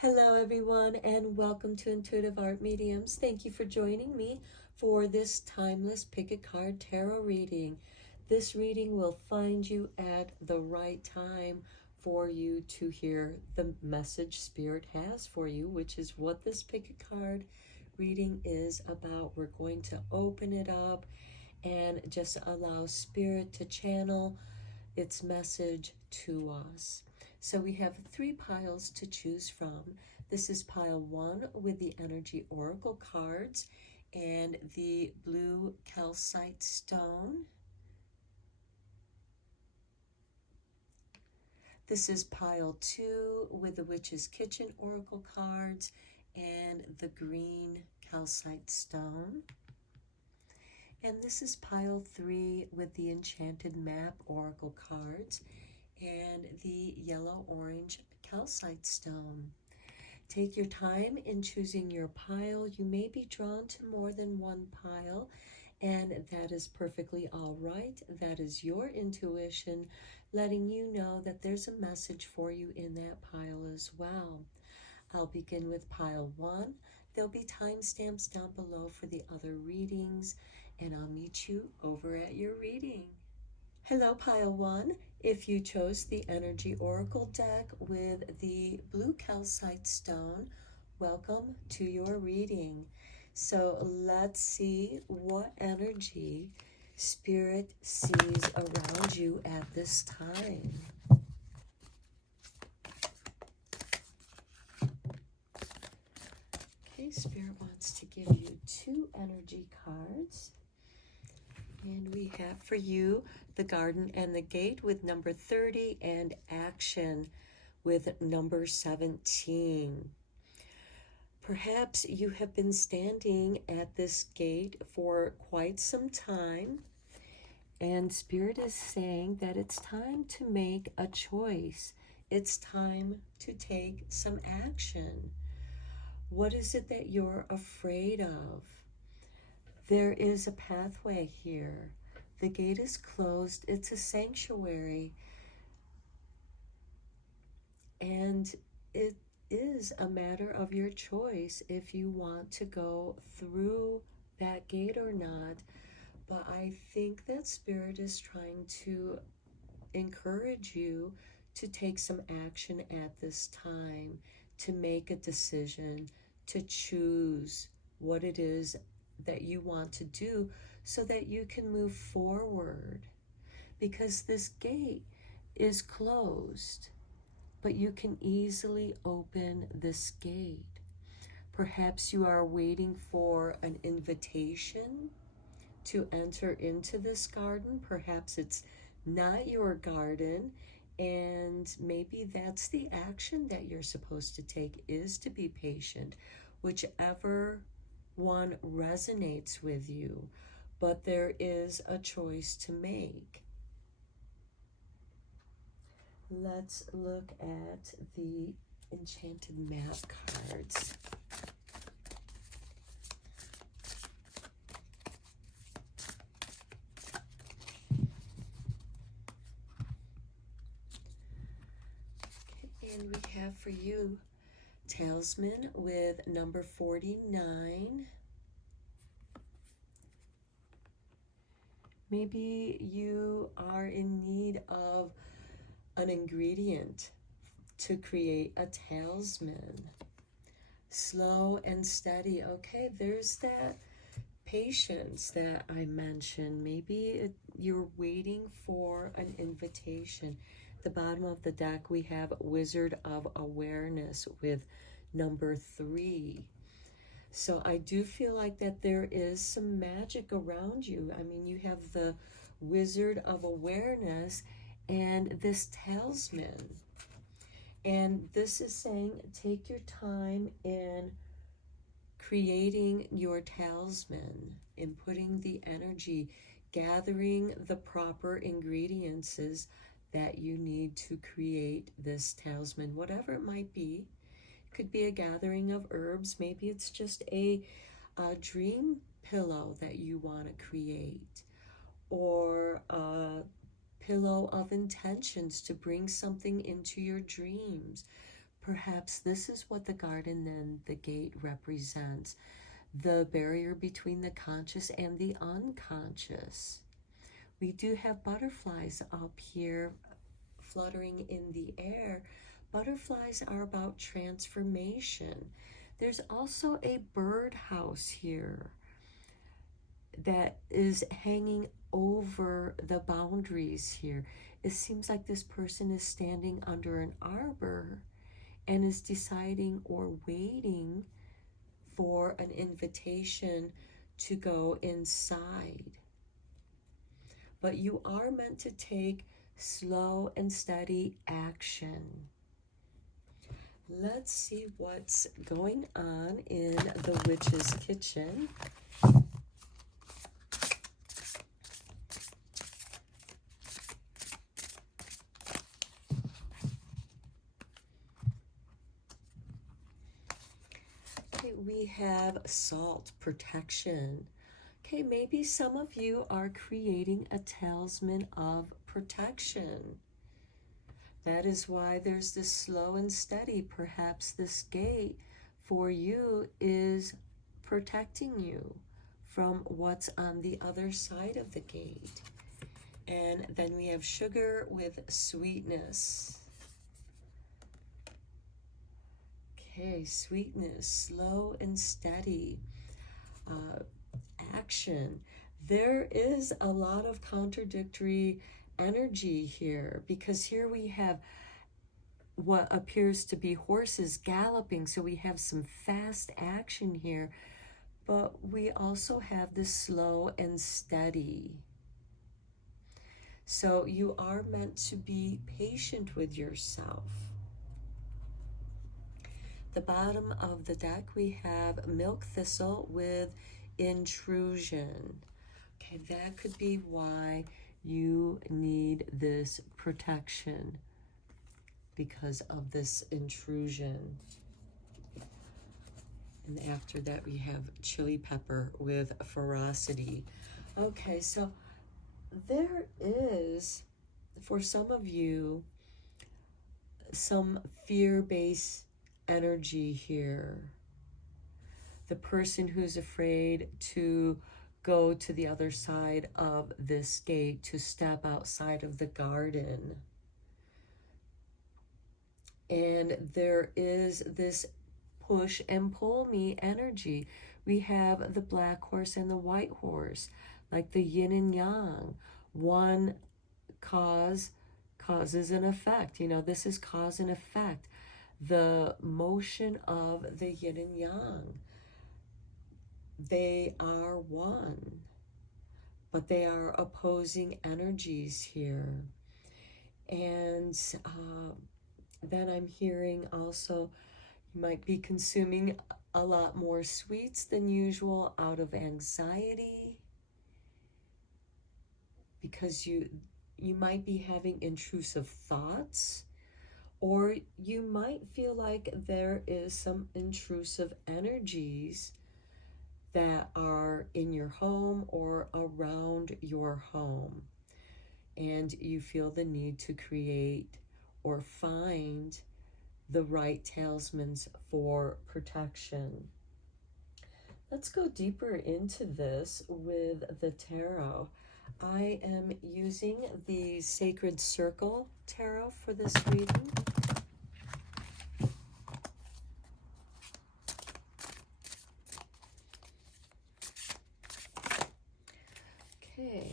Hello, everyone, and welcome to Intuitive Art Mediums. Thank you for joining me for this timeless pick a card tarot reading. This reading will find you at the right time for you to hear the message Spirit has for you, which is what this pick a card reading is about. We're going to open it up and just allow Spirit to channel its message to us. So we have 3 piles to choose from. This is pile 1 with the energy oracle cards and the blue calcite stone. This is pile 2 with the witch's kitchen oracle cards and the green calcite stone. And this is pile 3 with the enchanted map oracle cards and the yellow-orange calcite stone. Take your time in choosing your pile. You may be drawn to more than one pile, and that is perfectly all right. That is your intuition letting you know that there's a message for you in that pile as well. I'll begin with pile 1. There'll be timestamps down below for the other readings, and I'll meet you over at your reading. Hello, pile 1. If you chose the Energy Oracle deck with the blue calcite stone, welcome to your reading. So let's see what energy Spirit sees around you at this time. Okay, Spirit wants to give you 2 energy cards. And we have for you the Garden and the Gate with number 30 and Action with number 17. Perhaps you have been standing at this gate for quite some time, and Spirit is saying that it's time to make a choice. It's time to take some action. What is it that you're afraid of? There is a pathway here. The gate is closed. It's a sanctuary. And it is a matter of your choice if you want to go through that gate or not. But I think that Spirit is trying to encourage you to take some action at this time, to make a decision, to choose what it is that you want to do so that you can move forward. Because this gate is closed, but you can easily open this gate. Perhaps you are waiting for an invitation to enter into this garden. Perhaps it's not your garden, and maybe that's the action that you're supposed to take, is to be patient, whichever one resonates with you. But there is a choice to make. Let's look at the enchanted map cards. Okay, and we have for you Talisman with number 49. Maybe you are in need of an ingredient to create a talisman. Slow and steady. Okay, there's that patience that I mentioned. Maybe you're waiting for an invitation. The bottom of the deck, we have Wizard of Awareness with number 3. So I do feel like that there is some magic around you. I mean, you have the Wizard of Awareness and this talisman. And this is saying take your time in creating your talisman, in putting the energy, gathering the proper ingredients that you need to create this talisman, whatever it might be. It could be a gathering of herbs. Maybe it's just a dream pillow that you want to create, or a pillow of intentions to bring something into your dreams. perhaps this is what the garden and the gate represents, the barrier between the conscious and the unconscious. We do have butterflies up here fluttering in the air. Butterflies are about transformation. There's also a birdhouse here that is hanging over the boundaries here. It seems like this person is standing under an arbor and is deciding or waiting for an invitation to go inside. But you are meant to take slow and steady action. Let's see what's going on in the witch's kitchen. Okay, we have salt protection. Okay, maybe some of you are creating a talisman of protection. That is why there's this slow and steady. Perhaps this gate for you is protecting you from what's on the other side of the gate. And then we have sugar with sweetness. Okay, sweetness, slow and steady. Action. There is a lot of contradictory energy here, because here we have what appears to be horses galloping, so we have some fast action here, but we also have this slow and steady. So you are meant to be patient with yourself. The bottom of the deck we have milk thistle with intrusion. Okay, that could be why you need this protection, because of this intrusion. And after that we have chili pepper with ferocity. Okay, so there is, for some of you, some fear-based energy here. The person who's afraid to go to the other side of this gate, to step outside of the garden. And there is this push and pull me energy. We have the black horse and the white horse, like the yin and yang. One causes an effect. You know, this is cause and effect. The motion of the yin and yang. They are one, but they are opposing energies here. And then I'm hearing also you might be consuming a lot more sweets than usual out of anxiety, because you might be having intrusive thoughts, or you might feel like there is some intrusive energies that are in your home or around your home, and you feel the need to create or find the right talismans for protection. Let's go deeper into this with the tarot. I am using the Sacred Circle Tarot for this reading. Okay,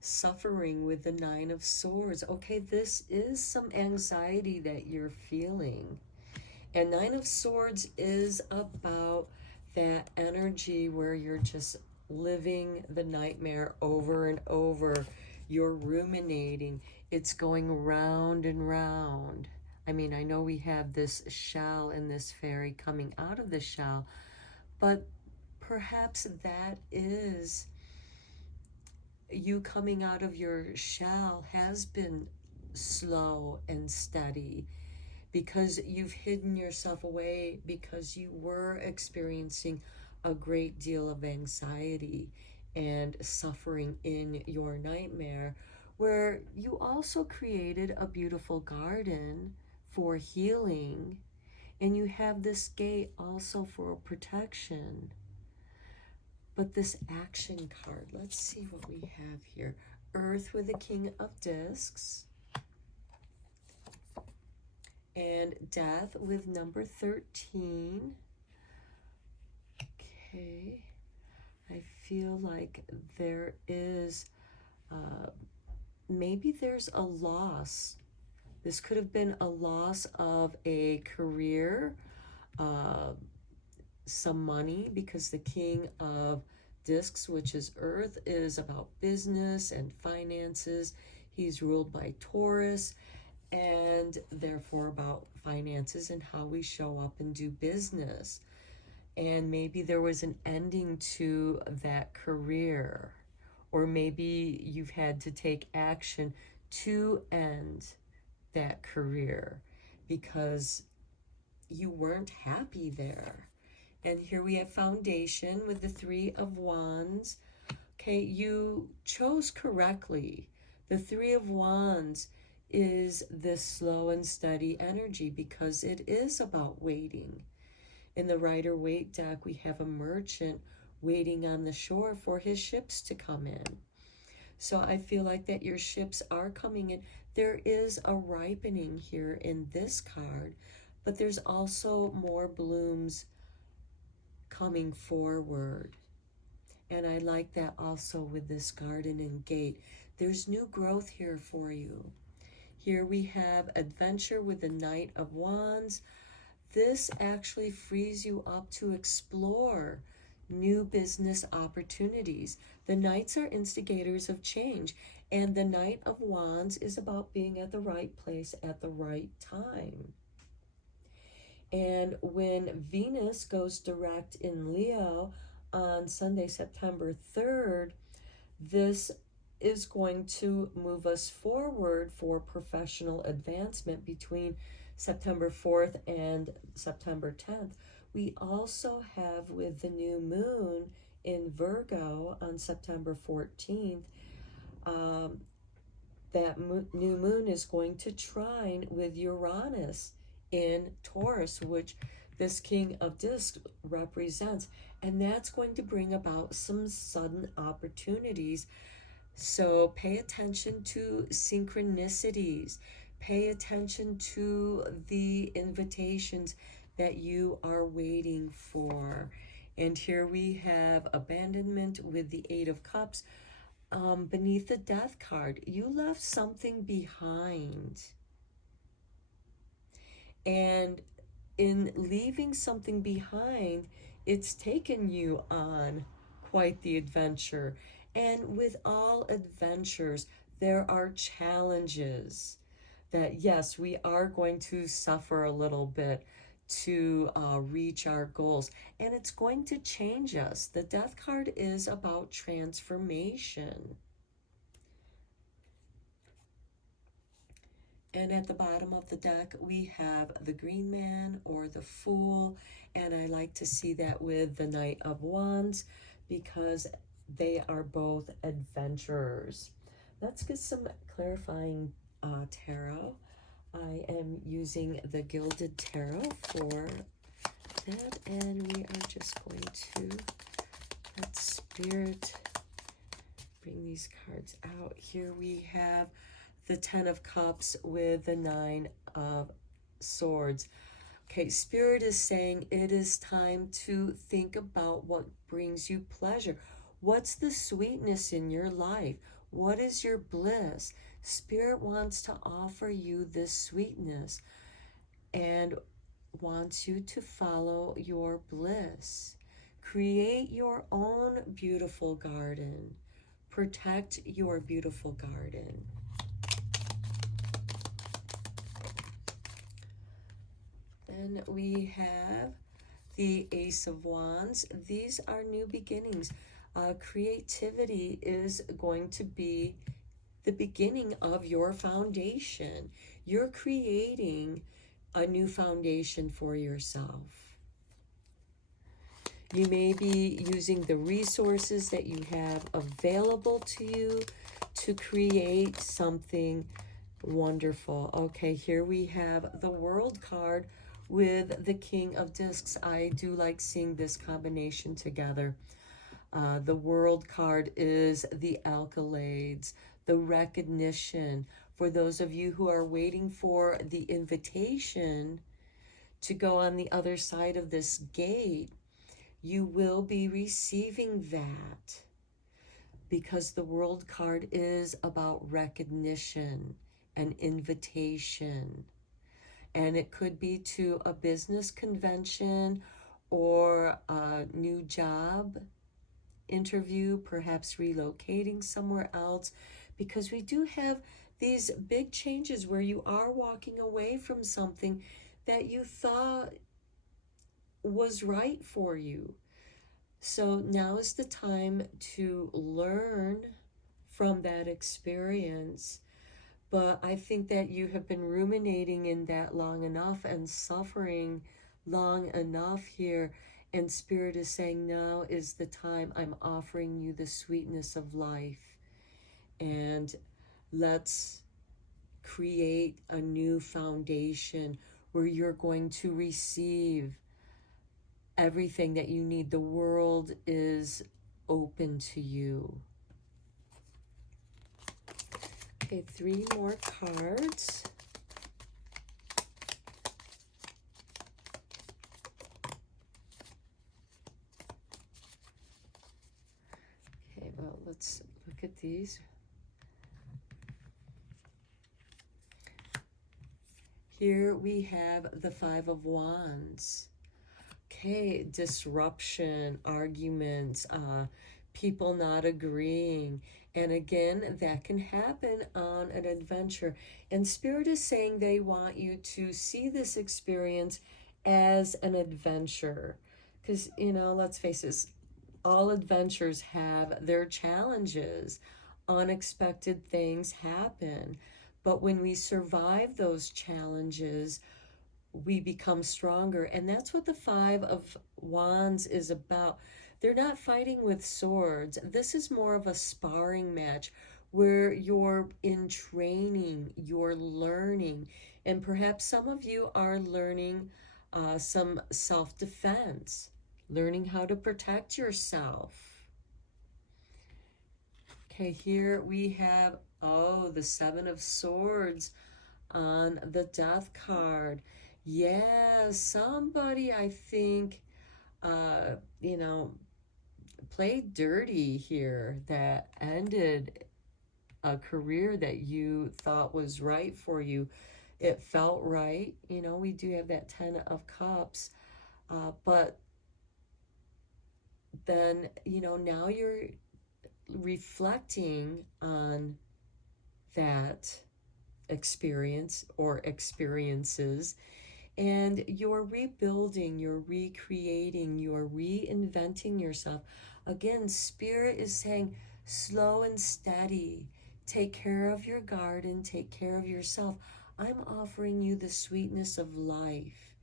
suffering with the Nine of Swords. Okay, this is some anxiety that you're feeling. And Nine of Swords is about that energy where you're just living the nightmare over and over. You're ruminating. It's going round and round. I mean, I know we have this shell and this fairy coming out of the shell, but perhaps that is you coming out of your shell has been slow and steady, because you've hidden yourself away because you were experiencing a great deal of anxiety and suffering in your nightmare, where you also created a beautiful garden for healing. And you have this gate also for protection. But this action card, let's see what we have here. Earth with the King of Discs. And Death with number 13. Okay. I feel like there is, maybe there's a loss. This could have been a loss of a career, some money, because the King of Discs, which is Earth, is about business and finances. He's ruled by Taurus, and therefore about finances and how we show up and do business. And maybe there was an ending to that career, or maybe you've had to take action to end that career because you weren't happy there. And here we have Foundation with the Three of Wands. Okay, you chose correctly. The Three of Wands is this slow and steady energy because it is about waiting. In the Rider-Waite deck, we have a merchant waiting on the shore for his ships to come in. So I feel like that your ships are coming in. There is a ripening here in this card, but there's also more blooms coming forward. And I like that also with this garden and gate. There's new growth here for you. Here we have adventure with the Knight of Wands. This actually frees you up to explore new business opportunities. The Knights are instigators of change, and the Knight of Wands is about being at the right place at the right time. And when Venus goes direct in Leo on Sunday, September 3rd, this is going to move us forward for professional advancement between September 4th and September 10th. We also have, with the new moon in Virgo on September 14th, that new moon is going to trine with Uranus in Taurus, which this King of Discs represents. And that's going to bring about some sudden opportunities. So pay attention to synchronicities. Pay attention to the invitations that you are waiting for. And here we have abandonment with the Eight of Cups. Beneath the Death card, you left something behind. And in leaving something behind, it's taken you on quite the adventure. And with all adventures, there are challenges that, yes, we are going to suffer a little bit to reach our goals. And it's going to change us. The Death card is about transformation. And at the bottom of the deck, we have the Green Man or the Fool. And I like to see that with the Knight of Wands because they are both adventurers. Let's get some clarifying tarot. I am using the Gilded Tarot for that. And we are just going to let Spirit bring these cards out. Here we have the Ten of Cups with the Nine of Swords. Okay, Spirit is saying it is time to think about what brings you pleasure. What's the sweetness in your life? What is your bliss? Spirit wants to offer you this sweetness and wants you to follow your bliss. Create your own beautiful garden. Protect your beautiful garden. Then we have the Ace of Wands. These are new beginnings. Creativity is going to be the beginning of your foundation. You're creating a new foundation for yourself. You may be using the resources that you have available to you to create something Wonderful. Okay, here we have the World card with the King of Discs. I do like seeing this combination together. The World card is the accolades, the recognition. For those of you who are waiting for the invitation to go on the other side of this gate, you will be receiving that, because the World card is about recognition and invitation. And it could be to a business convention or a new job interview, perhaps relocating somewhere else, because we do have these big changes where you are walking away from something that you thought was right for you. So now is the time to learn from that experience. But I think that you have been ruminating in that long enough and suffering long enough here. And Spirit is saying, now is the time. I'm offering you the sweetness of life. And let's create a new foundation where you're going to receive everything that you need. The world is open to you. Okay, 3 more cards. Okay, well, let's look at these. Here we have the 5 of Wands. Okay, disruption, arguments, people not agreeing. And again, that can happen on an adventure. And Spirit is saying they want you to see this experience as an adventure. Because, you know, let's face it, all adventures have their challenges. Unexpected things happen. But when we survive those challenges, we become stronger. And that's what the 5 of Wands is about. They're not fighting with swords. This is more of a sparring match where you're in training, you're learning. And perhaps some of you are learning some self-defense, learning how to protect yourself. Okay, here we have, the 7 of Swords on the Death card. Yeah, somebody, I think, played dirty here, that ended a career that you thought was right for you. It felt right. You know, we do have that 10 of Cups, but then, now you're reflecting on that experience or experiences, and you're rebuilding, you're recreating, you're reinventing yourself. Again, Spirit is saying, slow and steady. Take care of your garden, take care of yourself. I'm offering you the sweetness of life.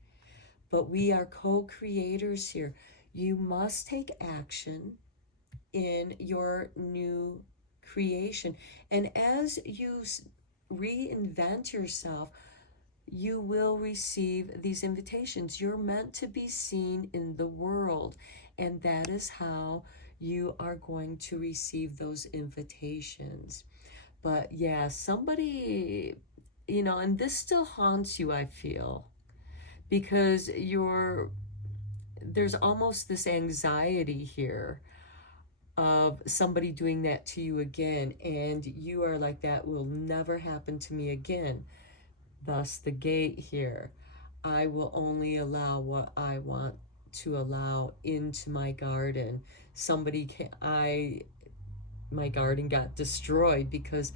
But we are co-creators here. You must take action in your new creation. And as you reinvent yourself, you will receive these invitations. You're meant to be seen in the world, and that is how you are going to receive those invitations. But yeah, somebody, and this still haunts you, I feel, because there's almost this anxiety here of somebody doing that to you again, and you are like, that will never happen to me again. Thus the gate here. I will only allow what I want to allow into my garden. My garden got destroyed because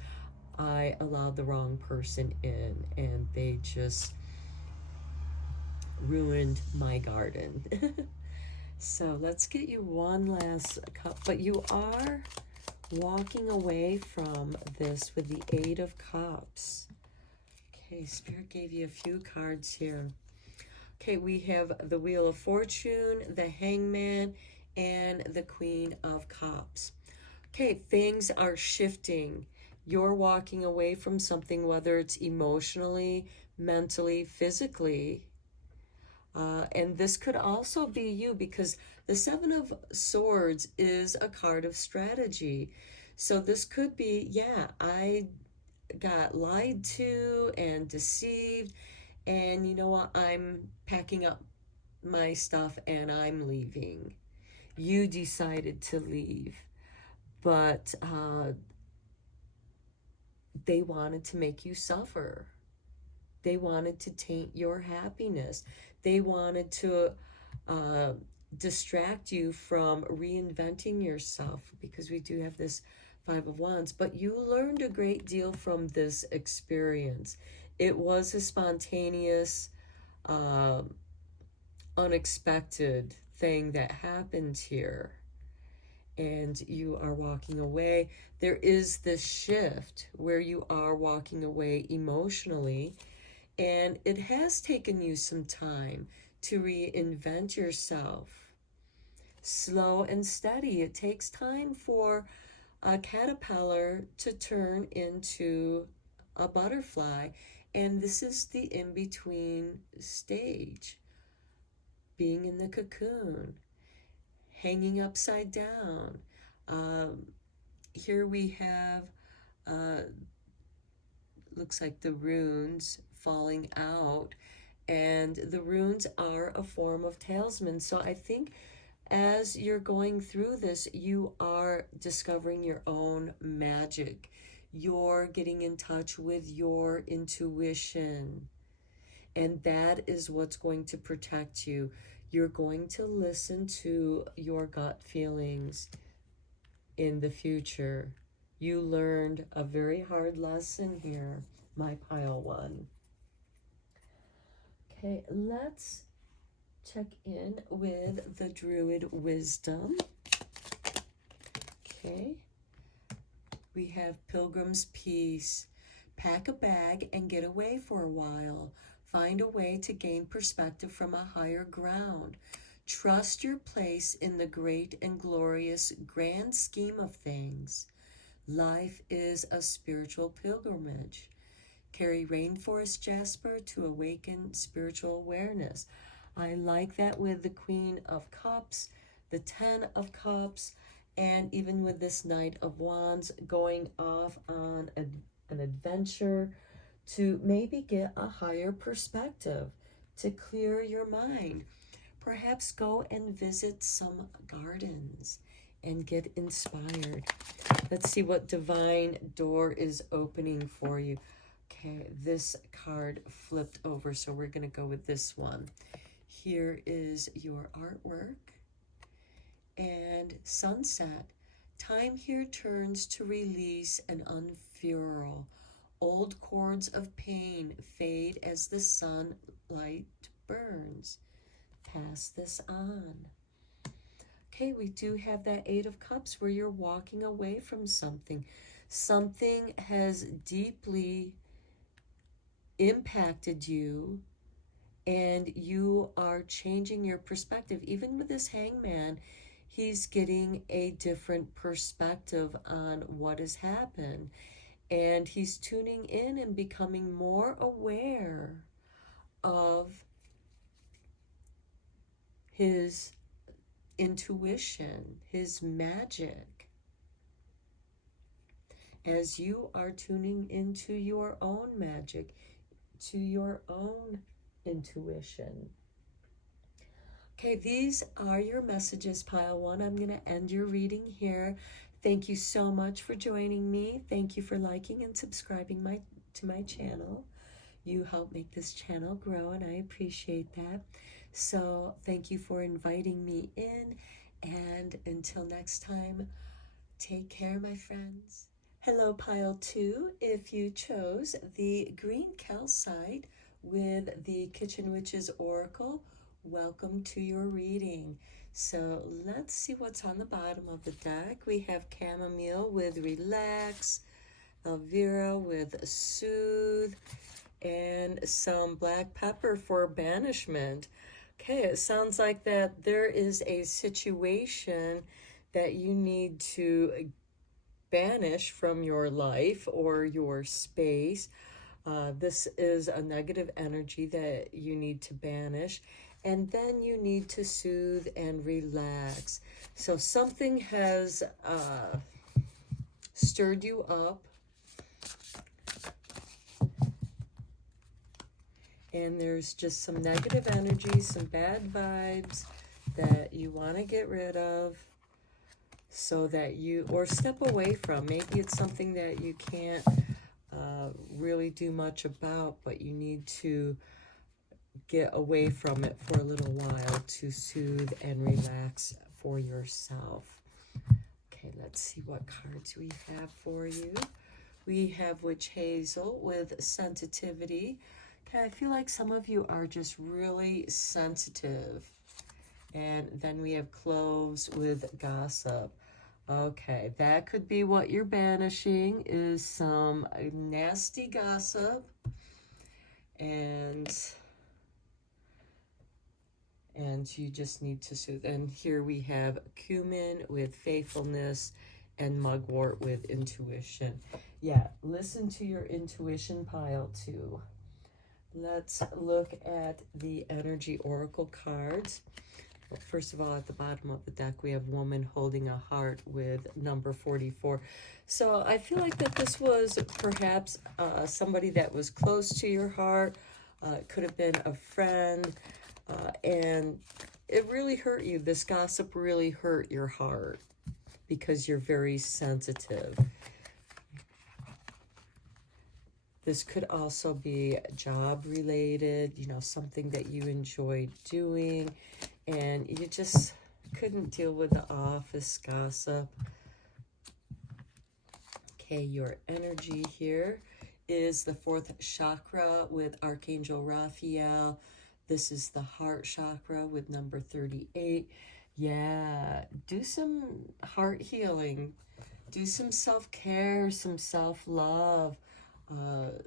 I allowed the wrong person in, and they just ruined my garden. So let's get you one last cup, but you are walking away from this with the 8 of Cups. Okay, Spirit gave you a few cards here. Okay, we have the Wheel of Fortune, the Hangman, and the Queen of Cups. Okay, things are shifting. You're walking away from something, whether it's emotionally, mentally, physically. And this could also be you, because the Seven of Swords is a card of strategy. So this could be, yeah, I got lied to and deceived, and you know what? I'm packing up my stuff and I'm leaving. You decided to leave, but they wanted to make you suffer. They wanted to taint your happiness. They wanted to uh, distract you from reinventing yourself, because we do have this Five of Wands. But you learned a great deal from this experience. It was a spontaneous, uh, unexpected thing that happened here. And you are walking away. There is this shift where you are walking away emotionally, and it has taken you some time to reinvent yourself. Slow and steady. It takes time for a caterpillar to turn into a butterfly. And this is the in-between stage. Being in the cocoon, hanging upside down. Here we have, looks like the runes falling out, and the runes are a form of talisman. So I think as you're going through this, you are discovering your own magic. You're getting in touch with your intuition, and that is what's going to protect you. You're going to listen to your gut feelings in the future. You learned a very hard lesson here, my pile one. Okay, let's check in with the Druid wisdom. Okay, we have Pilgrim's Peace. Pack a bag and get away for a while. Find a way to gain perspective from a higher ground. Trust your place in the great and glorious grand scheme of things. Life is a spiritual pilgrimage. Carry rainforest jasper to awaken spiritual awareness. I like that with the Queen of Cups, the Ten of Cups, and even with this Knight of Wands, going off on an adventure to maybe get a higher perspective, to clear your mind. Perhaps go and visit some gardens and get inspired. Let's see what divine door is opening for you. Okay, this card flipped over, so we're going to go with this one. Here is your artwork. And sunset. Time here turns to release and unfurl. Old cords of pain fade as the sunlight burns. Pass this on. Okay, we do have that Eight of Cups where you're walking away from something. Something has deeply impacted you, and you are changing your perspective. Even with this Hangman, he's getting a different perspective on what has happened. And he's tuning in and becoming more aware of his intuition, his magic. As you are tuning into your own magic, to your own intuition. Okay, these are your messages, pile one. I'm going to end your reading here. Thank you so much for joining me. Thank you for liking and subscribing to my channel. You help make this channel grow, and I appreciate that. So thank you for inviting me in, and until next time, take care, my friends. Hello, pile two. If you chose the green calcite with the Kitchen Witches Oracle, welcome to your reading. So let's see what's on the bottom of the deck. We have chamomile with relax, Elvira with soothe, and some black pepper for banishment. Okay, it sounds like that there is a situation that you need to banish from your life or your space. This is a negative energy that you need to banish. And then you need to soothe and relax. So something has stirred you up. And there's just some negative energy, some bad vibes that you want to get rid of so that you, or step away from. Maybe it's something that you can't really do much about, but you need to get away from it for a little while to soothe and relax for yourself. Okay, let's see what cards we have for you. We have Witch Hazel with sensitivity. Okay, I feel like some of you are just really sensitive. And then we have Cloves with gossip. Okay, that could be what you're banishing, is some nasty gossip. And you just need to soothe. And here we have Cumin with faithfulness and Mugwort with intuition. Yeah, listen to your intuition pile too. Let's look at the energy oracle cards. Well, first of all, at the bottom of the deck, we have Woman Holding a Heart with number 44. So I feel like that this was perhaps somebody that was close to your heart. It could have been a friend. And it really hurt you. This gossip really hurt your heart because you're very sensitive. This could also be job related, you know, something that you enjoyed doing and you just couldn't deal with the office gossip. Okay, your energy here is the 4th chakra with Archangel Raphael. This is the heart chakra with number 38. Yeah, do some heart healing. Do some self-care, some self-love.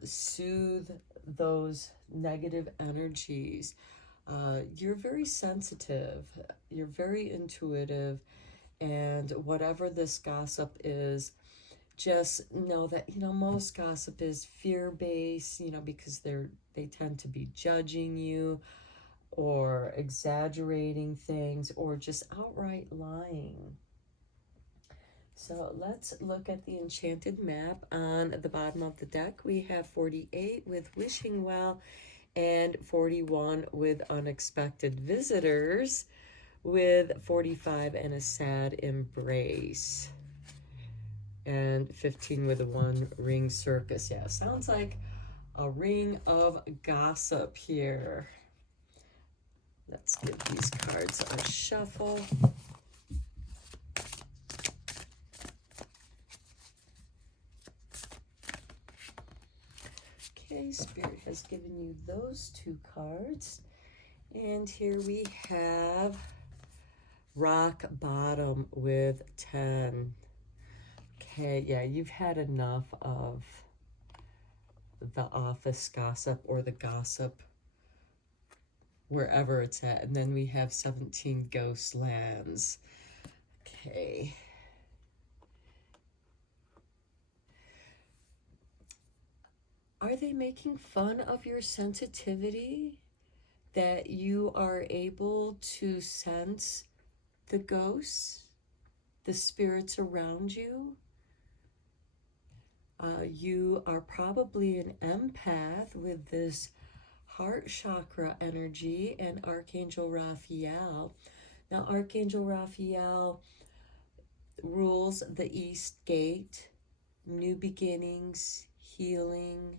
Soothe those negative energies. You're very sensitive. You're very intuitive. And whatever this gossip is, just know that, you know, most gossip is fear-based, you know, because they tend to be judging you or exaggerating things or just outright lying. So let's look at the enchanted map. On the bottom of the deck, we have 48 with wishing well and 41 with unexpected visitors with 45 and a sad embrace. And 15 with a 1 ring circus. Yeah, sounds like a ring of gossip here. Let's give these cards a shuffle. Okay, Spirit has given you those 2 cards. And here we have rock bottom with 10. Okay, yeah, you've had enough of the office gossip or the gossip wherever it's at. And then we have 17 ghost lands. Okay. Are they making fun of your sensitivity? That you are able to sense the ghosts, the spirits around you? You are probably an empath with this heart chakra energy and Archangel Raphael. Now, Archangel Raphael rules the East Gate, new beginnings, healing.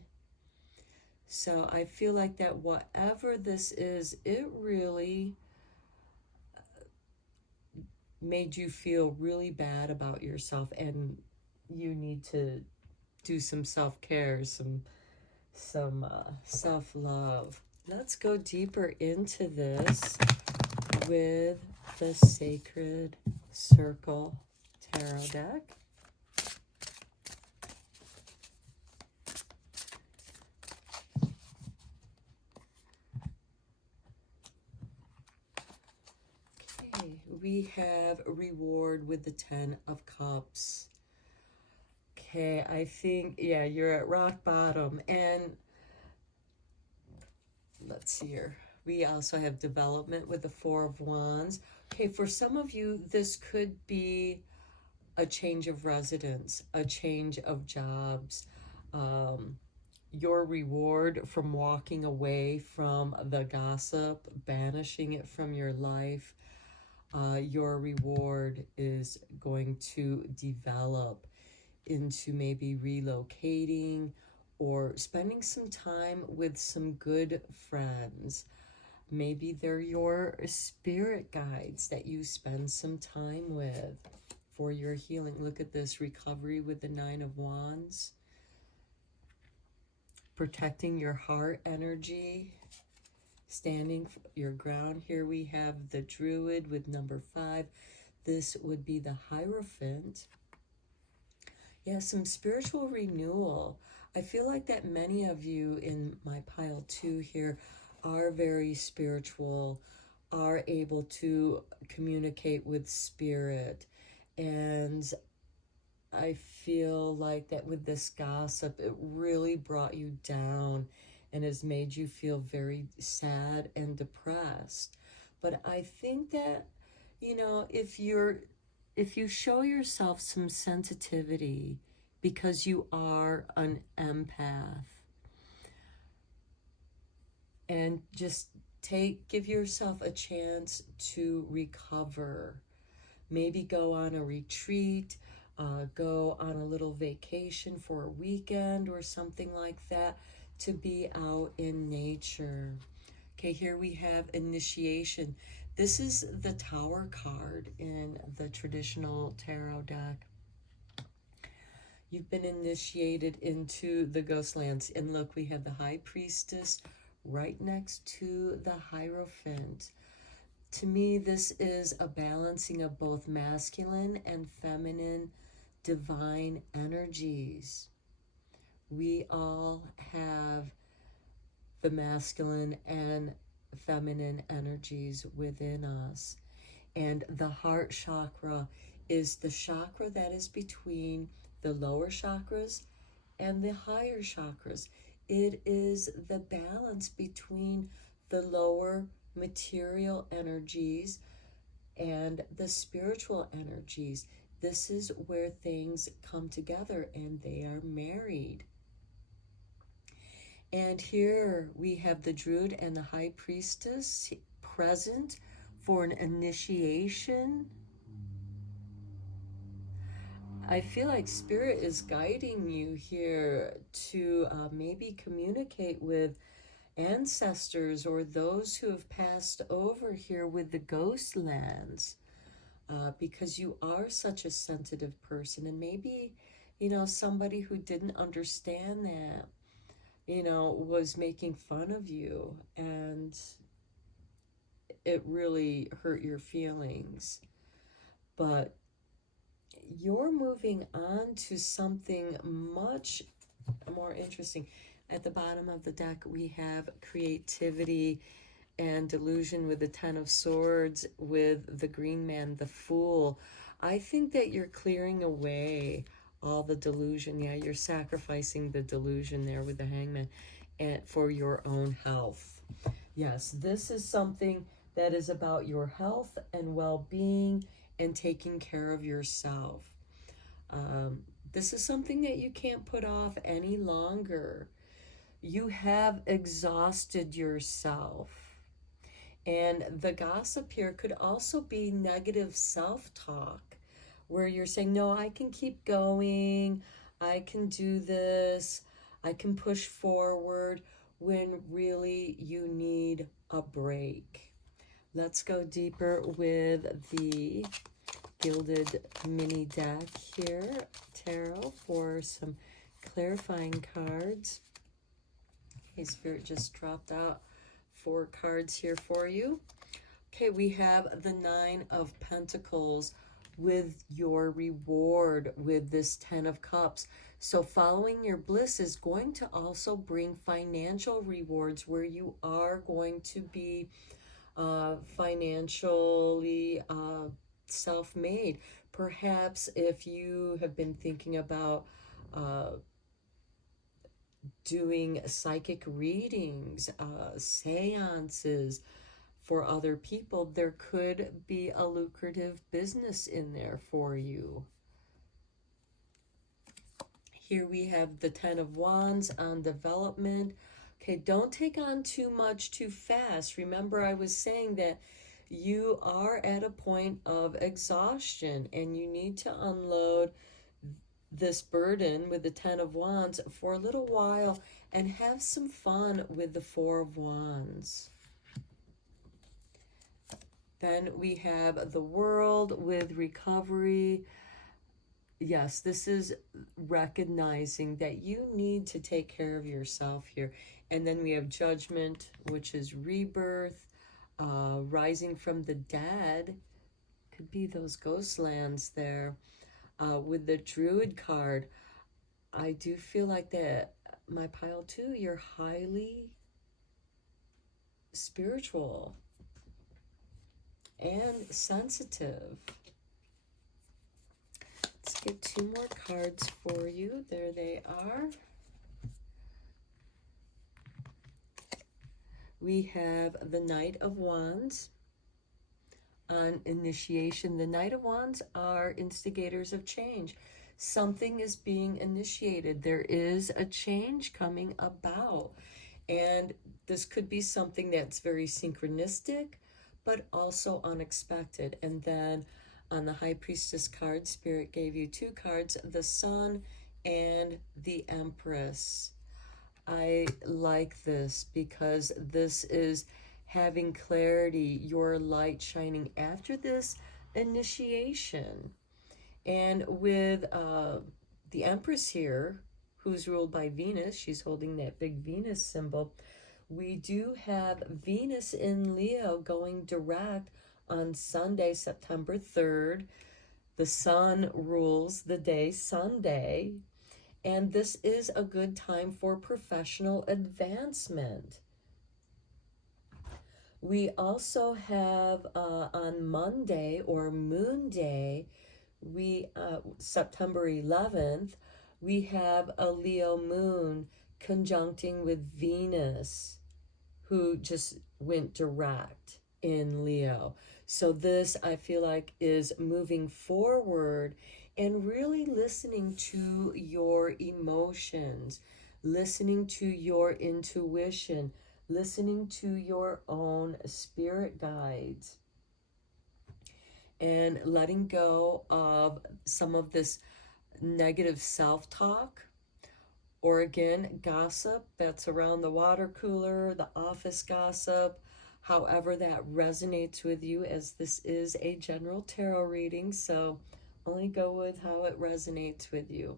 So I feel like that whatever this is, it really made you feel really bad about yourself, and you need to do some self-care, some self-love. Let's go deeper into this with the Sacred Circle Tarot deck. Okay, we have reward with the 10 of Cups. Okay, I think, yeah, you're at rock bottom. And let's see here. We also have development with the Four of Wands. Okay, for some of you, this could be a change of residence, a change of jobs, your reward from walking away from the gossip, banishing it from your life. Your reward is going to develop into maybe relocating or spending some time with some good friends. Maybe they're your spirit guides that you spend some time with for your healing. Look at this recovery with the Nine of Wands. Protecting your heart energy. Standing your ground. Here we have the Druid with number 5. This would be the Hierophant. Yeah, some spiritual renewal. I feel like that many of you in my pile 2 here are very spiritual, are able to communicate with spirit. And I feel like that with this gossip, it really brought you down and has made you feel very sad and depressed. But I think that, you know, if you show yourself some sensitivity because you are an empath, and just give yourself a chance to recover. Maybe go on a retreat, go on a little vacation for a weekend or something like that, to be out in nature. Okay, here we have initiation. This is the Tower card in the traditional tarot deck. You've been initiated into the ghost lands. And look, we have the High Priestess right next to the Hierophant. To me, this is a balancing of both masculine and feminine divine energies. We all have the masculine and feminine energies within us. And the heart chakra is the chakra that is between the lower chakras and the higher chakras. It is the balance between the lower material energies and the spiritual energies. This is where things come together and they are married. And here we have the Druid and the High Priestess present for an initiation. I feel like Spirit is guiding you here to maybe communicate with ancestors or those who have passed over here with the ghost lands, because you are such a sensitive person. And maybe, you know, somebody who didn't understand that, you know, was making fun of you, and it really hurt your feelings. But you're moving on to something much more interesting. At the bottom of the deck, we have creativity and delusion with the Ten of Swords, with the Green Man, the Fool. I think that you're clearing away all the delusion. Yeah, you're sacrificing the delusion there with the Hangman, and for your own health. Yes, this is something that is about your health and well-being and taking care of yourself. This is something that you can't put off any longer. You have exhausted yourself. And the gossip here could also be negative self-talk, where you're saying, no, I can keep going, I can do this, I can push forward, when really you need a break. Let's go deeper with the Gilded Mini deck here, Tarot, for some clarifying cards. Okay, Spirit just dropped out 4 cards here for you. Okay, we have the Nine of Pentacles with your reward with this 10 of Cups. So following your bliss is going to also bring financial rewards, where you are going to be financially self-made. Perhaps if you have been thinking about doing psychic readings, seances for other people. There could be a lucrative business in there for you. Here we have the Ten of Wands on development. Okay, don't take on too much too fast. Remember, I was saying that you are at a point of exhaustion and you need to unload this burden with the Ten of Wands for a little while and have some fun with the Four of Wands. Then we have the World with recovery. Yes, this is recognizing that you need to take care of yourself here. And then we have Judgment, which is rebirth, rising from the dead. Could be those ghost lands there. With the Druid card, I do feel like that, my pile too, you're highly spiritual and sensitive. Let's get 2 more cards for you. There they are. We have the Knight of Wands on initiation. The Knight of Wands are instigators of change. Something is being initiated. There is a change coming about. And this could be something that's very synchronistic, but also unexpected. And then on the High Priestess card, Spirit gave you 2 cards, the Sun and the Empress. I like this because this is having clarity, your light shining after this initiation. And with the Empress here, who's ruled by Venus, she's holding that big Venus symbol. We do have Venus in Leo going direct on Sunday, September 3rd. The Sun rules the day Sunday. And this is a good time for professional advancement. We also have on Monday or Moon Day, September 11th, we have a Leo moon conjuncting with Venus, who just went direct in Leo. So this, I feel like, is moving forward and really listening to your emotions, listening to your intuition, listening to your own spirit guides, and letting go of some of this negative self-talk, or again, gossip that's around the water cooler, the office gossip, however that resonates with you, as this is a general tarot reading, so only go with how it resonates with you.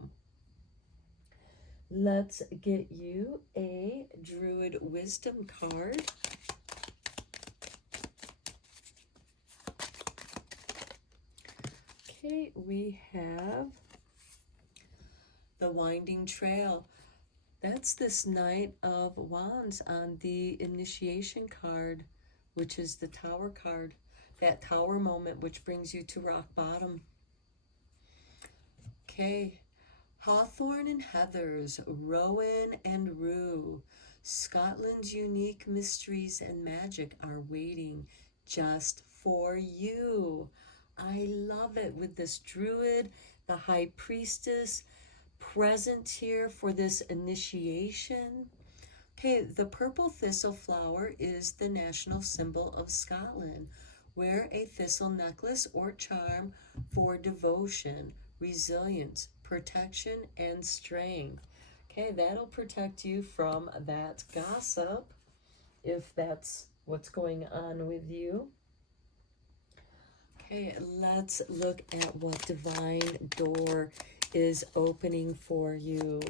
Let's get you a Druid Wisdom card. Okay, we have the Winding Trail. That's this Knight of Wands on the initiation card, which is the Tower card. That Tower moment, which brings you to rock bottom. Okay, Hawthorn and Heathers, Rowan and Rue. Scotland's unique mysteries and magic are waiting just for you. I love it with this Druid, the High Priestess, present here for this initiation. Okay, the purple thistle flower is the national symbol of Scotland. Wear a thistle necklace or charm for devotion, resilience, protection, and strength. Okay, that'll protect you from that gossip, if that's what's going on with you. Okay, let's look at what divine door is opening for you.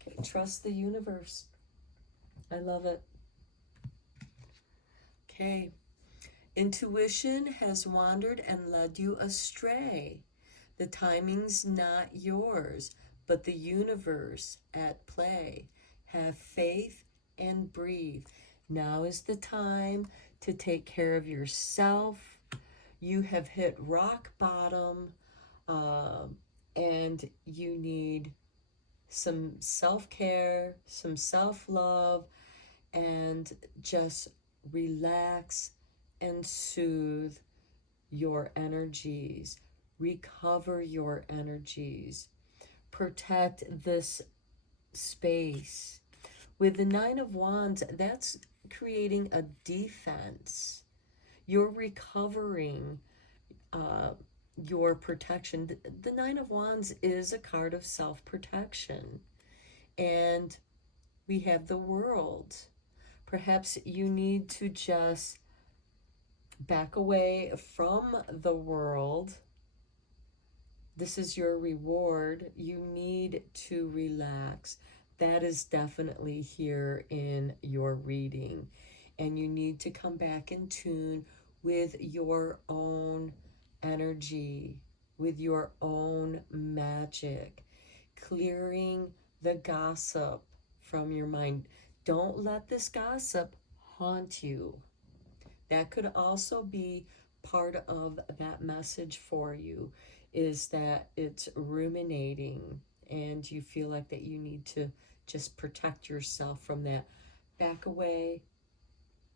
Okay, trust the universe. I love it. Okay. Intuition has wandered and led you astray. The timing's not yours, but the universe at play. Have faith and breathe. Now is the time to take care of yourself, you have hit rock bottom, and you need some self-care, some self-love, and just relax and soothe your energies, recover your energies, protect this space. With the Nine of Wands, that's creating a defense. You're recovering your protection. The Nine of Wands is a card of self-protection. And we have the World. Perhaps you need to just back away from the world. This is your reward. You need to relax. That is definitely here in your reading. And you need to come back in tune with your own energy, with your own magic, clearing the gossip from your mind. Don't let this gossip haunt you. That could also be part of that message for you, is that it's ruminating and you feel like that you need to just protect yourself from that. Back away,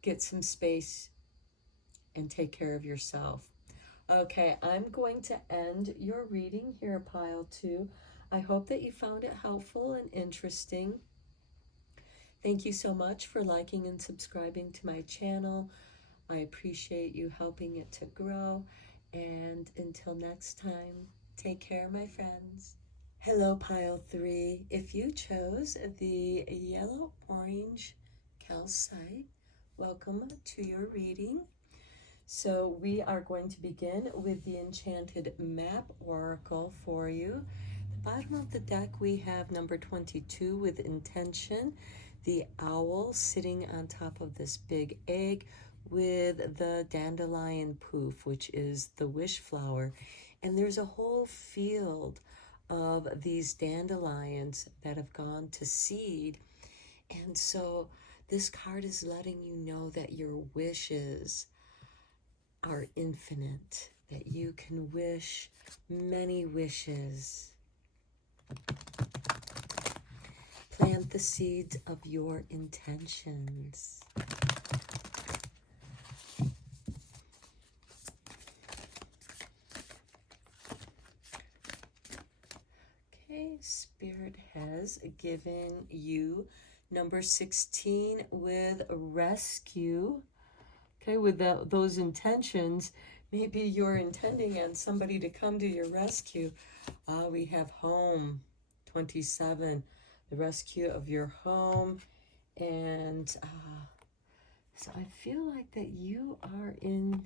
get some space, and take care of yourself. Okay, I'm going to end your reading here, Pile 2. I hope that you found it helpful and interesting. Thank you so much for liking and subscribing to my channel. I appreciate you helping it to grow. And until next time, take care, my friends. Hello, Pile 3. If you chose the yellow-orange calcite, welcome to your reading. So we are going to begin with the Enchanted Map Oracle for you. At the bottom of the deck, we have number 22 with intention, the owl sitting on top of this big egg with the dandelion poof, which is the wish flower. And there's a whole field of these dandelions that have gone to seed. And so this card is letting you know that your wishes are infinite, that you can wish many wishes. Plant the seeds of your intentions. Okay, Spirit has given you number 16 with rescue. Okay, with those intentions, maybe you're intending on somebody to come to your rescue. We have home, 27, the rescue of your home. And so I feel like that you are in,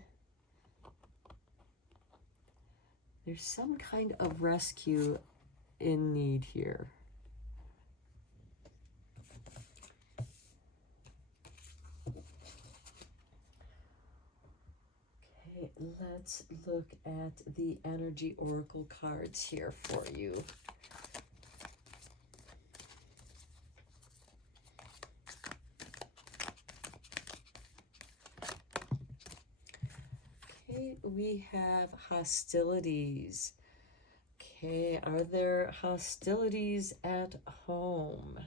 there's some kind of rescue in need here. Let's look at the energy oracle cards here for you. Okay, we have hostilities. Okay, are there hostilities at home?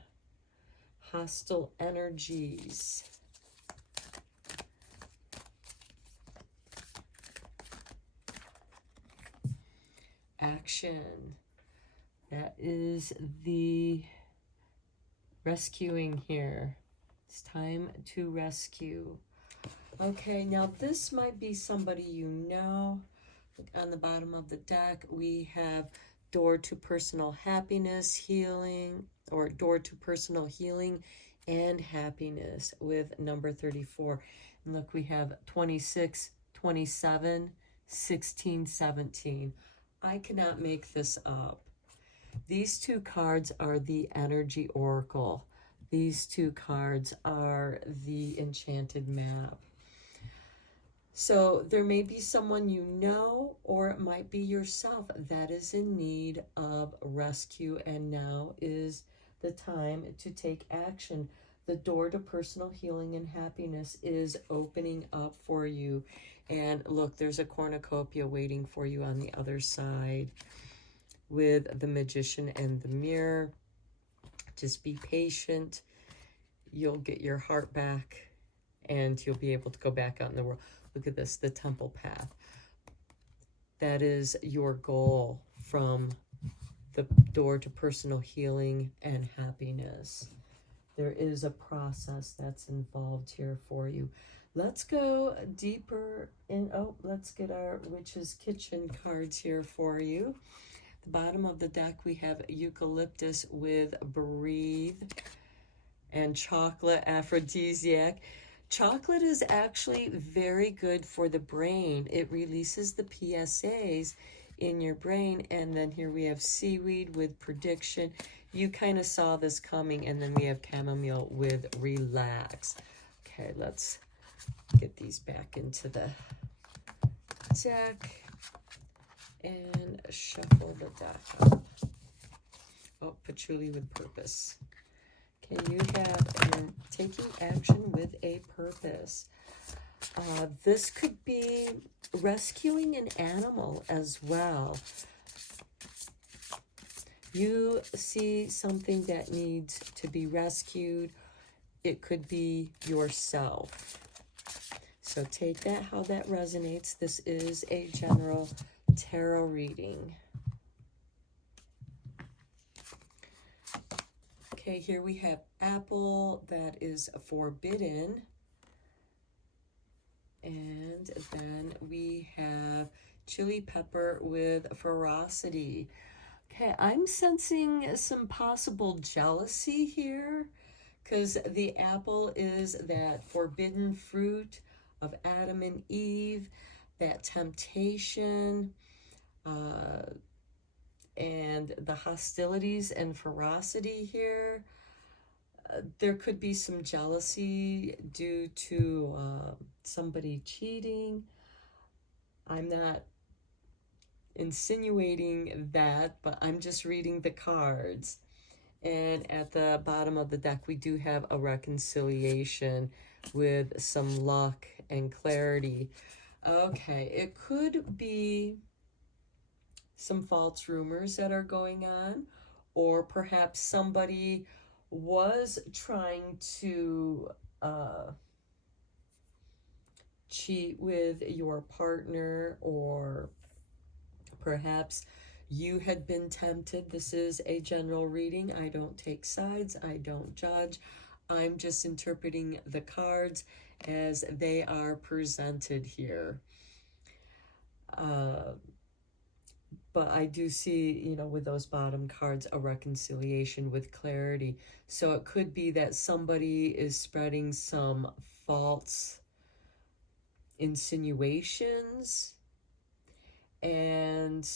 Hostile energies. Action. That is the rescuing here. It's time to rescue. Okay, now this might be somebody you know. On the bottom of the deck, we have door to personal happiness, healing, or door to personal healing and happiness with number 34. And look, we have 26, 27, 16, 17. I cannot make this up. These two cards are the energy oracle. These two cards are the enchanted map. So there may be someone you know, or it might be yourself that is in need of rescue, and now is the time to take action. The door to personal healing and happiness is opening up for you. And look, there's a cornucopia waiting for you on the other side with the Magician and the Mirror. Just be patient. You'll get your heart back and you'll be able to go back out in the world. Look at this, the Temple Path. That is your goal from the door to personal healing and happiness. There is a process that's involved here for you. Let's go deeper in, let's get our Witch's Kitchen cards here for you. The bottom of the deck, we have Eucalyptus with Breathe and Chocolate Aphrodisiac. Chocolate is actually very good for the brain. It releases the PSAs in your brain. And then here we have Seaweed with Prediction. You kind of saw this coming. And then we have Chamomile with Relax. Okay, let's get these back into the deck and shuffle the deck up. Oh, Patchouli with Purpose. Okay, you have, you're taking action with a purpose. This could be rescuing an animal as well. You see something that needs to be rescued. It could be yourself. So take that how that resonates. This is a general tarot reading. Okay, here we have Apple, that is forbidden. And then we have Chili Pepper with Ferocity. Okay, I'm sensing some possible jealousy here because the apple is that forbidden fruit of Adam and Eve, that temptation, and the hostilities and ferocity here. There could be some jealousy due to somebody cheating. I'm not insinuating that, but I'm just reading the cards. And at the bottom of the deck, we do have a reconciliation with some luck and clarity. Okay, it could be some false rumors that are going on, or perhaps somebody was trying to cheat with your partner, or perhaps you had been tempted. This is a general reading. I don't take sides. I don't judge. I'm just interpreting the cards as they are presented here. But I do see, you know, with those bottom cards, a reconciliation with clarity. So it could be that somebody is spreading some false insinuations, and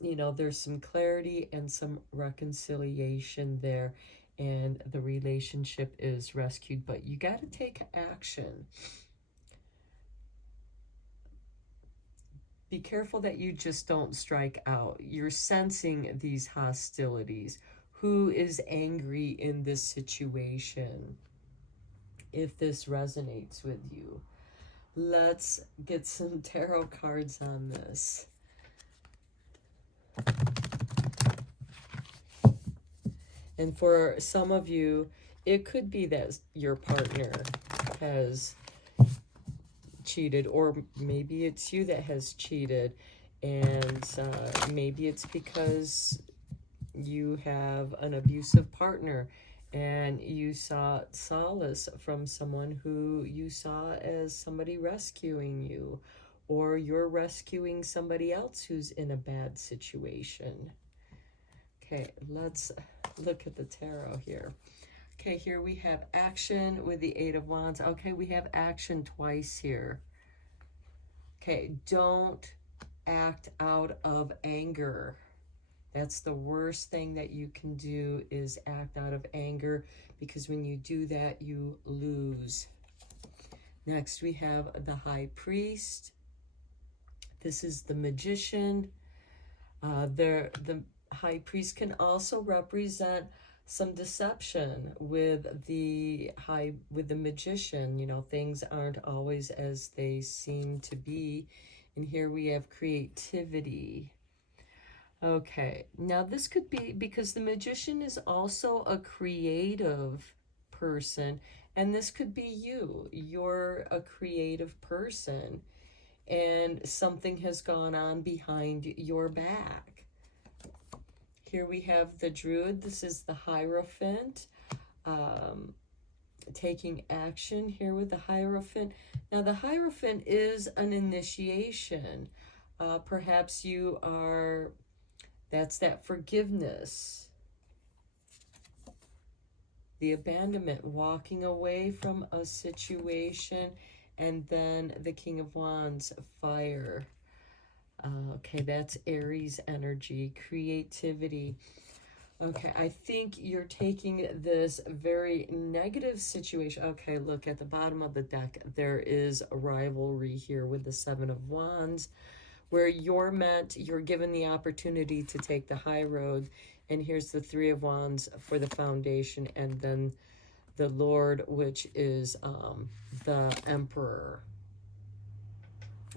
you know, there's some clarity and some reconciliation there, and the relationship is rescued. But you got to take action. Be careful that you just don't strike out. You're sensing these hostilities. Who is angry in this situation? If this resonates with you, let's get some tarot cards on this. And for some of you, it could be that your partner has cheated, or maybe it's you that has cheated, and maybe it's because you have an abusive partner and you sought solace from someone who you saw as somebody rescuing you, or you're rescuing somebody else who's in a bad situation. Okay, let's look at the tarot here. Okay, here we have action with the Eight of Wands. Okay, we have action twice here. Okay, don't act out of anger. That's the worst thing that you can do, is act out of anger, because when you do that, you lose. Next, we have the High Priest. This is the Magician. The High Priest can also represent some deception with the magician. You know, things aren't always as they seem to be. And here we have creativity. Okay, now this could be because the magician is also a creative person, and this could be you. You're a creative person, and something has gone on behind your back. Here we have the Druid. This is the Hierophant, taking action here with the Hierophant. Now, the Hierophant is an initiation. Perhaps you are, that's that forgiveness, the abandonment, walking away from a situation, and then the King of Wands, fire. Okay, that's Aries energy, creativity. Okay, I think you're taking this very negative situation. Okay, look at the bottom of the deck. There is a rivalry here with the Seven of Wands, where you're given the opportunity to take the high road. And here's the Three of Wands for the foundation, and then the Lord, which is the Emperor.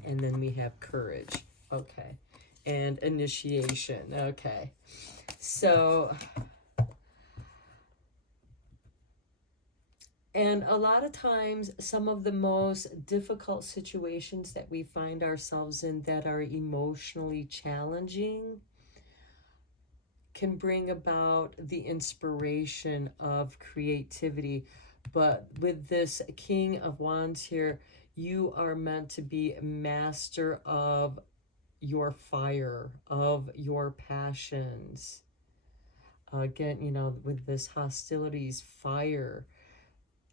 And then we have courage. Okay. And initiation. Okay. So, and a lot of times, some of the most difficult situations that we find ourselves in that are emotionally challenging can bring about the inspiration of creativity. But with this King of Wands here, you are meant to be a master of your fire, of your passions. Again, you know, with this hostilities, fire,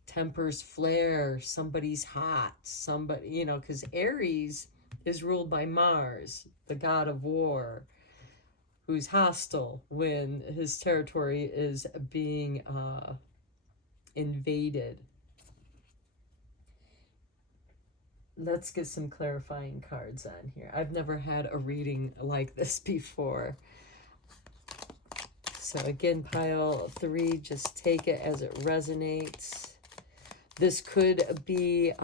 tempers flare, somebody's hot, somebody, you know, because Aries is ruled by Mars, the god of war, who's hostile when his territory is being invaded. Let's get some clarifying cards on here. I've never had a reading like this before. So again, pile 3, just take it as it resonates. This could be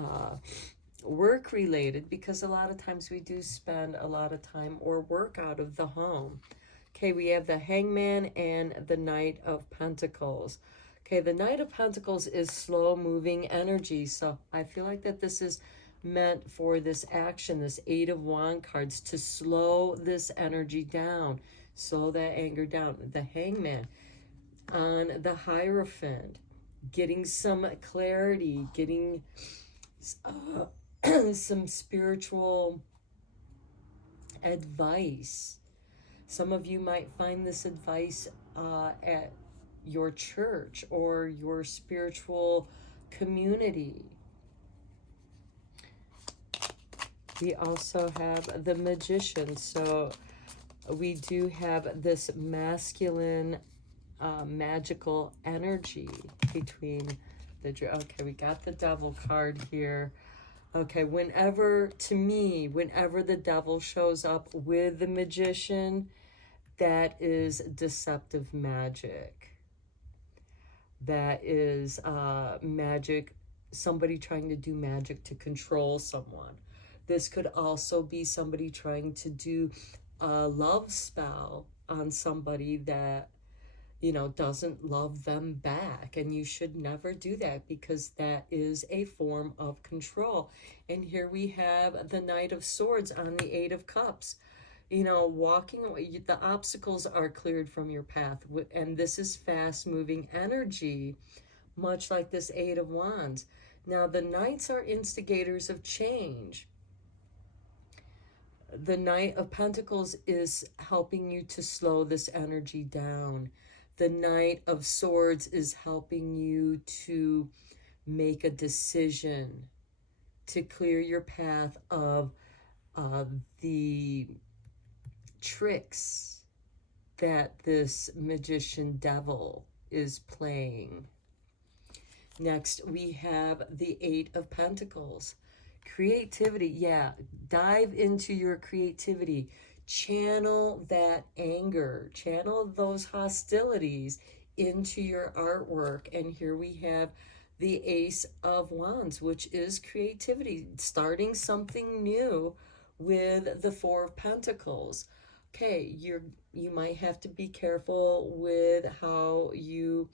work related, because a lot of times we do spend a lot of time or work out of the home. Okay, we have the Hangman and the Knight of Pentacles. Okay, the Knight of Pentacles is slow moving energy. So I feel like that this is meant for this action, this Eight of Wands cards, to slow this energy down, slow that anger down. The Hangman on the Hierophant, getting some clarity, getting some spiritual advice. Some of you might find this advice at your church or your spiritual community. We also have the Magician. So we do have this masculine magical energy between the... Okay, we got the Devil card here. Okay, whenever the Devil shows up with the Magician, that is deceptive magic. That is magic, somebody trying to do magic to control someone. This could also be somebody trying to do a love spell on somebody that, you know, doesn't love them back. And you should never do that, because that is a form of control. And here we have the Knight of Swords on the Eight of Cups. You know, walking away, the obstacles are cleared from your path. And this is fast-moving energy, much like this Eight of Wands. Now, the Knights are instigators of change. The Knight of Pentacles is helping you to slow this energy down. The Knight of Swords is helping you to make a decision, to clear your path of the tricks that this magician devil is playing. Next, we have the Eight of Pentacles. Creativity, yeah, dive into your creativity. Channel that anger, channel those hostilities into your artwork. And here we have the Ace of Wands, which is creativity, starting something new with the Four of Pentacles. Okay, you might have to be careful with how you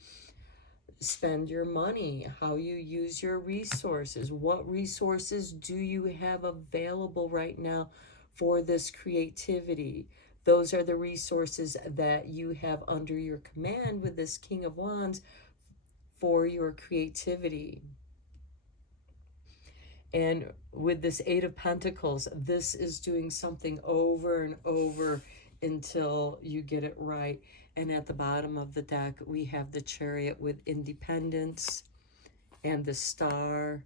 spend your money, how you use your resources. What resources do you have available right now for this creativity? Those are the resources that you have under your command with this King of Wands for your creativity. And with this Eight of Pentacles, this is doing something over and over until you get it right. And at the bottom of the deck, we have the Chariot with independence and the Star,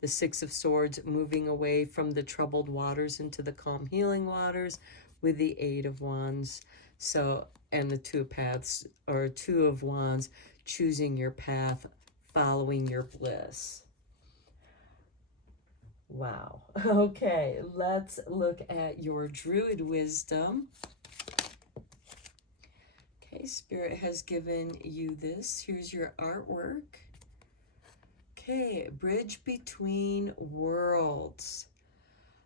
the Six of Swords, moving away from the troubled waters into the calm healing waters with the Eight of Wands. So, and the Two of Paths, or Two of Wands, choosing your path, following your bliss. Wow. Okay, let's look at your Druid wisdom. Okay, Spirit has given you this. Here's your artwork. Okay, bridge between worlds.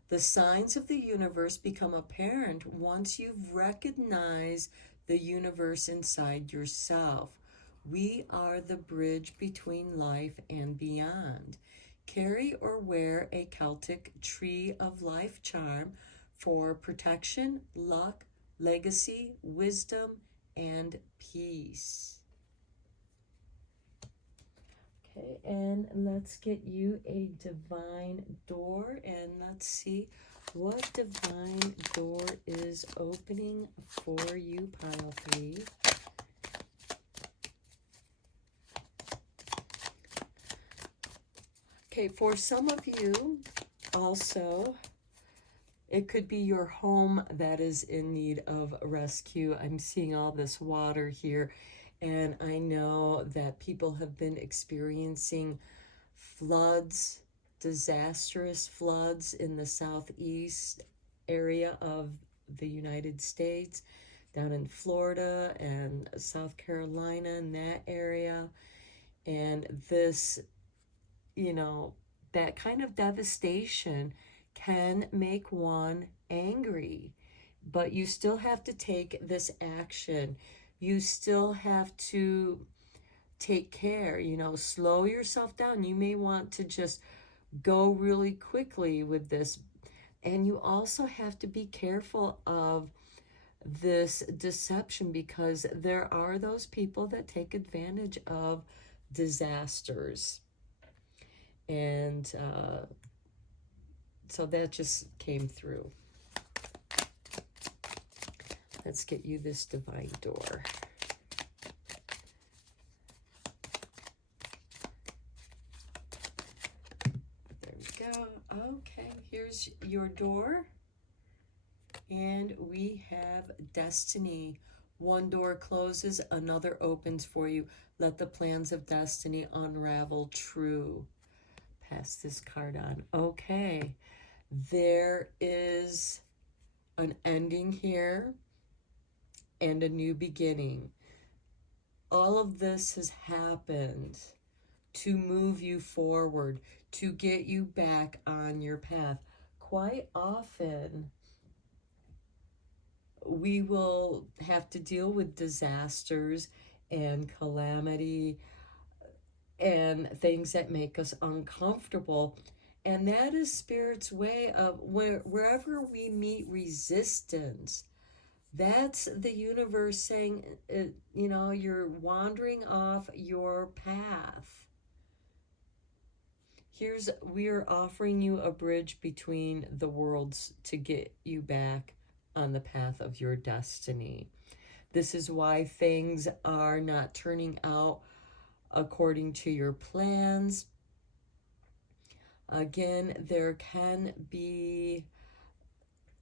The signs of the universe become apparent once you've recognized the universe inside yourself. We are the bridge between life and beyond. Carry or wear a Celtic tree of life charm for protection, luck, legacy, wisdom, and peace. Okay, and let's get you a divine door, and let's see what divine door is opening for you, pile 3. Okay, for some of you, also, it could be your home that is in need of rescue. I'm seeing all this water here, and I know that people have been experiencing floods, disastrous floods in the southeast area of the United States, down in Florida and South Carolina, in that area. And this, you know, that kind of devastation can make one angry, but you still have to take this action. You still have to take care, you know, slow yourself down. You may want to just go really quickly with this. And you also have to be careful of this deception, because there are those people that take advantage of disasters. And so that just came through. Let's get you this divine door. There we go. Okay, here's your door. And we have destiny. One door closes, another opens for you. Let the plans of destiny unravel true. Pass this card on. Okay, there is an ending here and a new beginning. All of this has happened to move you forward, to get you back on your path. Quite often, we will have to deal with disasters and calamity and things that make us uncomfortable. And that is Spirit's way of wherever we meet resistance, that's the universe saying, you know, you're wandering off your path. We're offering you a bridge between the worlds to get you back on the path of your destiny. This is why things are not turning out according to your plans. Again, there can be,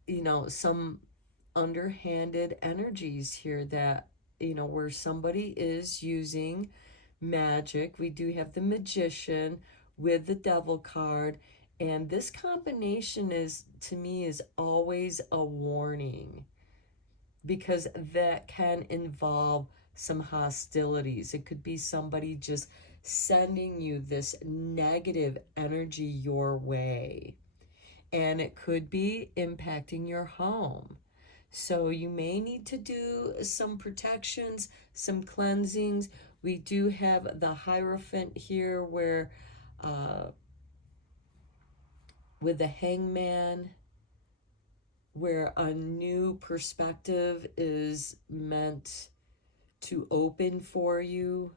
you know, some underhanded energies here that, you know, where somebody is using magic. We do have the Magician with the Devil card, and this combination is, to me, is always a warning, because that can involve some hostilities. It could be somebody just sending you this negative energy your way. And it could be impacting your home. So you may need to do some protections, some cleansings. We do have the Hierophant here where with the Hangman, where a new perspective is meant to open for you,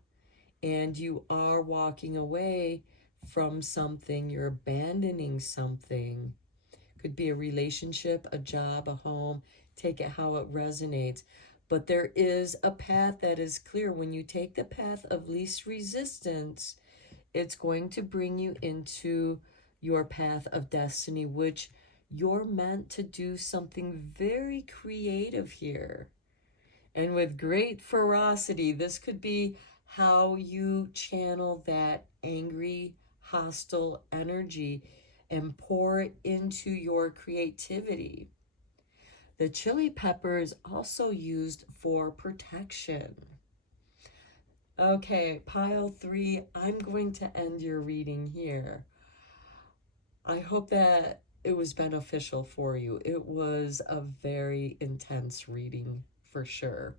and you are walking away from something, you're abandoning something. Could be a relationship, a job, a home. Take it how it resonates. But there is a path that is clear. When you take the path of least resistance, it's going to bring you into your path of destiny, which you're meant to do something very creative here. And with great ferocity, this could be how you channel that angry, hostile energy and pour it into your creativity. The chili pepper is also used for protection. Okay, pile 3, I'm going to end your reading here. I hope that it was beneficial for you. It was a very intense reading for sure.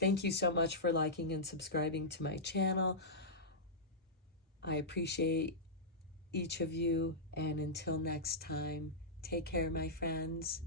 Thank you so much for liking and subscribing to my channel. I appreciate each of you, and until next time, take care, my friends.